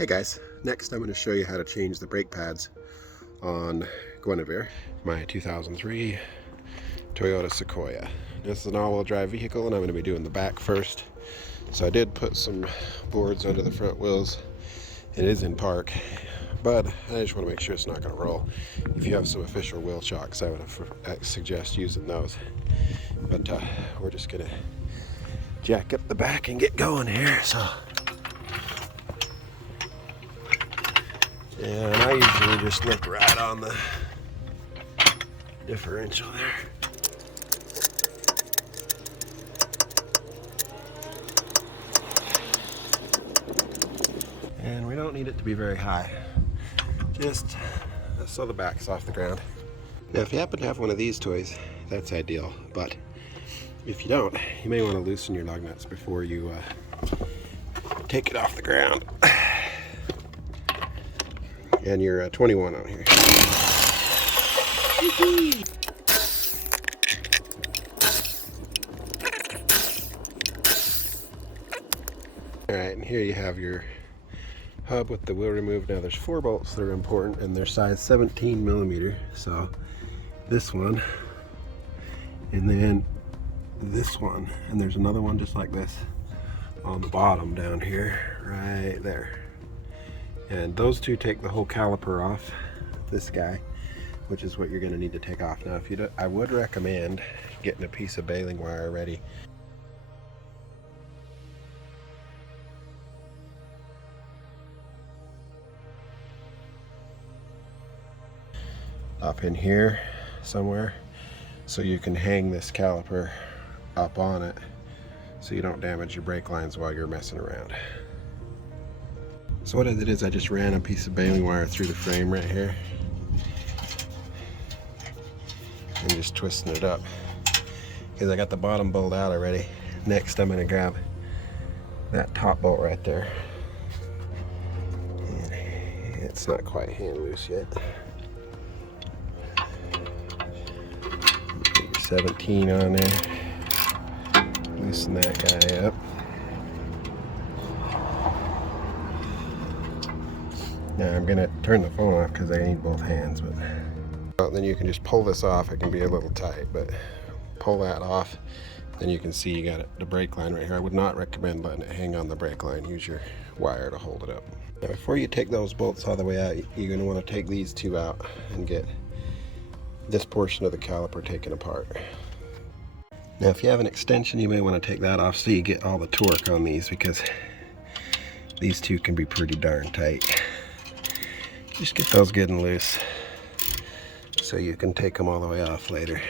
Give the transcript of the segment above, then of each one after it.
Hey guys, next I'm going to show you how to change the brake pads on Guinevere, my 2003 Toyota Sequoia. This is an all-wheel drive vehicle and I'm going to be doing the back first. So I did put some boards under the front wheels. It is in park, but I just want to make sure it's not going to roll. If you have some official wheel shocks, I would suggest using those. But we're just going to jack up the back and get going here. And I usually just lift right on the differential there. And we don't need it to be very high, just so the back's off the ground. Now if you happen to have one of these toys, that's ideal, but if you don't, you may want to loosen your lug nuts before you take it off the ground. And you're 21 on here. Alright, and here you have your hub with the wheel removed. Now there's 4 bolts that are important and they're size 17 millimeter. So this one, and then this one, and there's another one just like this on the bottom down here, right there. And those two take the whole caliper off, this guy, which is what you're going to need to take off. Now, if you don't, I would recommend getting a piece of baling wire ready. Up in here somewhere, so you can hang this caliper up on it so you don't damage your brake lines while you're messing around. So what I did is I just ran a piece of baling wire through the frame right here and just twisting it up because I got the bottom bolt out already. Next I'm going to grab that top bolt right there. And it's not quite hand loose yet. 17 on there. Loosen that guy up. Now I'm gonna turn the phone off because I need both hands, but then you can just pull this off. It can be a little tight, but pull that off. Then you can see you got the brake line right here. I would not recommend letting it hang on the brake line. Use your wire to hold it up. Now before you take those bolts all the way out, you're gonna want to take these two out and get this portion of the caliper taken apart. Now if you have an extension, you may want to take that off so you get all the torque on these, because these two can be pretty darn tight. Just get those good and loose so you can take them all the way off later.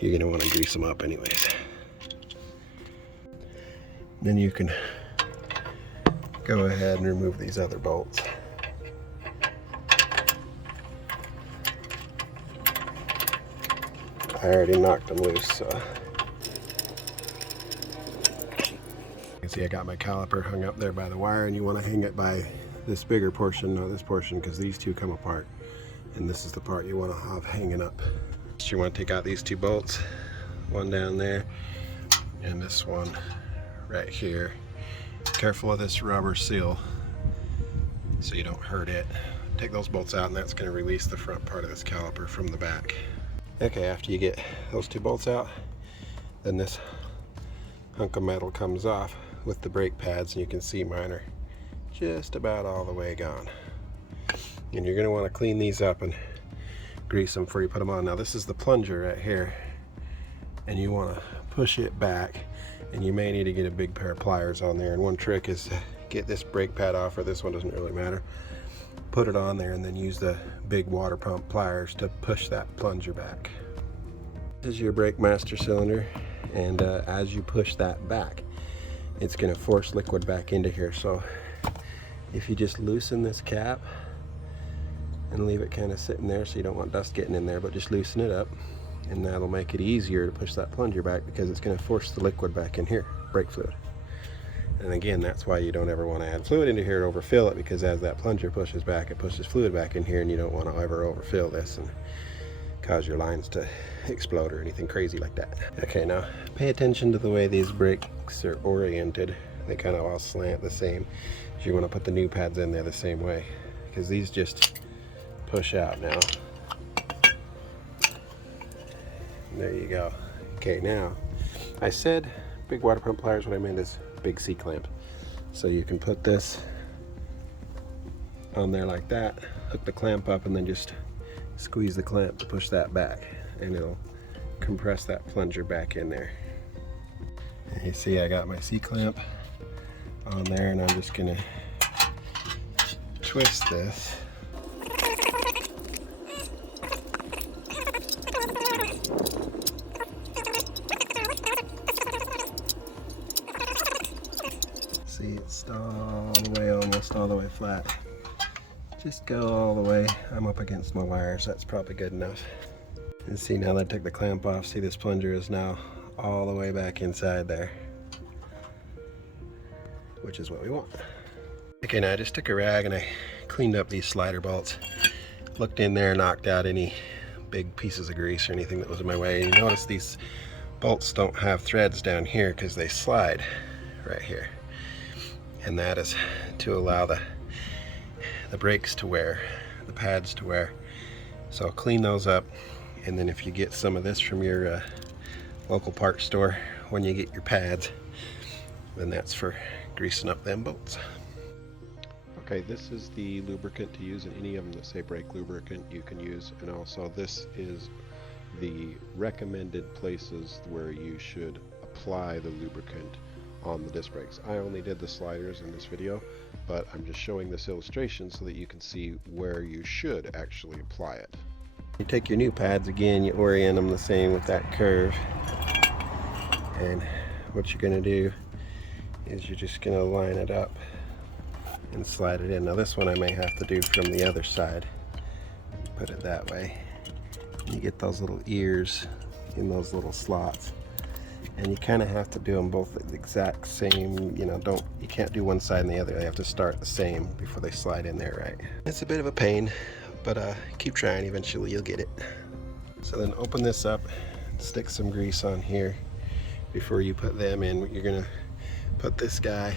You're going to want to grease them up anyways. Then you can go ahead and remove these other bolts. I already knocked them loose, so you can see I got my caliper hung up there by the wire, and you want to hang it by this bigger portion, not this portion, because these two come apart, and this is the part you want to have hanging up. So you want to take out these 2 bolts, one down there and this one right here. Careful of this rubber seal so you don't hurt it. Take those bolts out, and that's going to release the front part of this caliper from the back. Okay, after you get those 2 bolts out, then this hunk of metal comes off with the brake pads, and you can see mine are just about all the way gone. And you're going to want to clean these up and grease them before you put them on. Now this is the plunger right here, and you want to push it back, and you may need to get a big pair of pliers on there. And one trick is to get this brake pad off, or this one, doesn't really matter. Put it on there and then use the big water pump pliers to push that plunger back. This is your brake master cylinder, and as you push that back, it's going to force liquid back into here. So if you just loosen this cap and leave it kind of sitting there, so you don't want dust getting in there, but just loosen it up, and that'll make it easier to push that plunger back, because it's going to force the liquid back in here, brake fluid. And again, that's why you don't ever want to add fluid into here to overfill it, because as that plunger pushes back, it pushes fluid back in here, and you don't want to ever overfill this and cause your lines to explode or anything crazy like that. Okay, now pay attention to the way these brakes are oriented. They kind of all slant the same. You want to put the new pads in there the same way, because these just push out now. There you go. Okay, now I said big water pump pliers. What I meant is big C-clamp. So you can put this on there like that, hook the clamp up, and then just squeeze the clamp to push that back, and it'll compress that plunger back in there. And you see I got my C-clamp on there, and I'm just gonna twist this. See, it's all the way, almost all the way flat. Just go all the way. I'm up against my wires, that's probably good enough. And see, now that I took the clamp off, see this plunger is now all the way back inside there, which is what we want. Okay, now I just took a rag and I cleaned up these slider bolts. Looked in there, knocked out any big pieces of grease or anything that was in my way. And you notice these bolts don't have threads down here because they slide right here. And that is to allow the brakes to wear, the pads to wear. So I'll clean those up, and then if you get some of this from your local parts store when you get your pads, then that's for greasing up them bolts. Okay, this is the lubricant to use in any of them that say brake lubricant you can use, and also this is the recommended places where you should apply the lubricant on the disc brakes. I only did the sliders in this video, but I'm just showing this illustration so that you can see where you should actually apply it. You take your new pads again, you orient them the same with that curve, and what you're going to do is you're just going to line it up and slide it in. Now this one I may have to do from the other side. Put it that way. You get those little ears in those little slots, and you kind of have to do them both at the exact same, you can't do one side and the other. They have to start the same before they slide in there right. It's a bit of a pain, but keep trying, eventually you'll get it. So then open this up, stick some grease on here before you put them in. You're gonna put this guy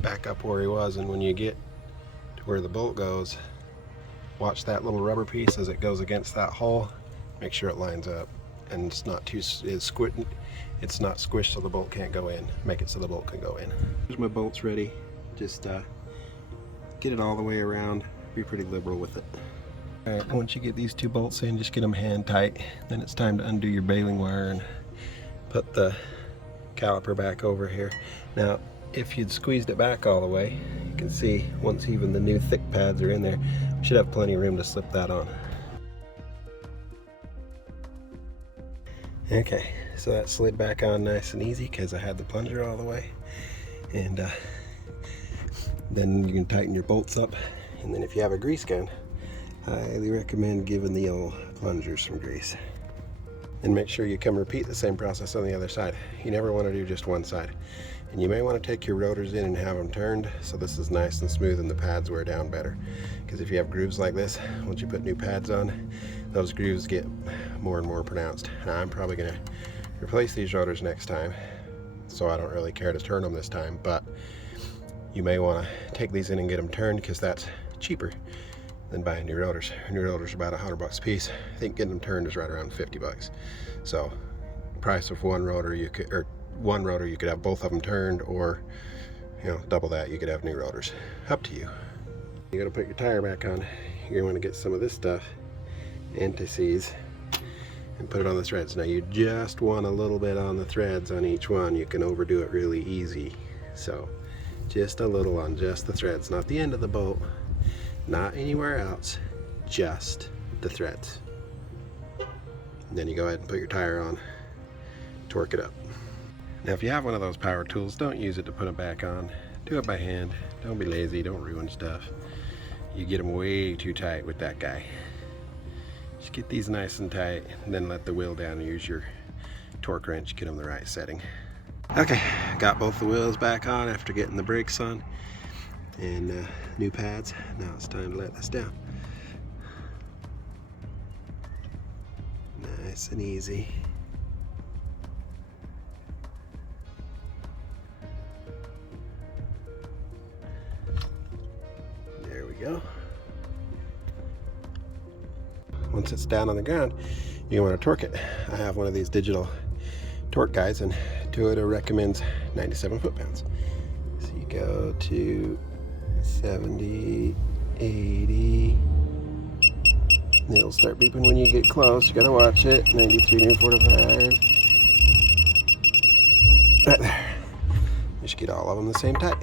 back up where he was, and when you get to where the bolt goes, watch that little rubber piece as it goes against that hole. Make sure it lines up and it's not squished so the bolt can't go in. Make it so the bolt can go in. Here's my bolts ready. Just get it all the way around. Be pretty liberal with it. Alright, once you get these two bolts in, just get them hand tight. Then it's time to undo your baling wire and put the caliper back over here. Now if you'd squeezed it back all the way, you can see once even the new thick pads are in there, we should have plenty of room to slip that on. Okay, so that slid back on nice and easy because I had the plunger all the way. And then you can tighten your bolts up, and then if you have a grease gun, I highly recommend giving the old plunger some grease. And make sure you come repeat the same process on the other side. You never want to do just one side. And you may want to take your rotors in and have them turned so this is nice and smooth and the pads wear down better. Because if you have grooves like this, once you put new pads on, those grooves get more and more pronounced. Now I'm probably going to replace these rotors next time, so I don't really care to turn them this time, but you may want to take these in and get them turned because that's cheaper than buying new rotors. New rotors are about $100 a piece. I think getting them turned is right around 50 bucks. So price of one rotor you could have both of them turned, or double that, you could have new rotors. Up to you. You gotta put your tire back on. You're gonna want to get some of this stuff, anti-seize, and put it on the threads. Now you just want a little bit on the threads on each one. You can overdo it really easy. So just a little on just the threads, not the end of the bolt, not anywhere else, just the threads. And then you go ahead and put your tire on, torque it up. Now if you have one of those power tools, don't use it to put it back on. Do it by hand. Don't be lazy, don't ruin stuff. You get them way too tight with that guy. Just get these nice and tight, and then let the wheel down and use your torque wrench, get them the right setting. Okay, got both the wheels back on after getting the brakes on and new pads. Now it's time to let this down. Nice and easy. go. Once it's down on the ground, you want to torque it. I have one of these digital torque guides, and Toyota recommends 97 foot-pounds. So you go to 70, 80, and it'll start beeping when you get close. You gotta watch it. 93, new 45. Right there. You should get all of them the same tight.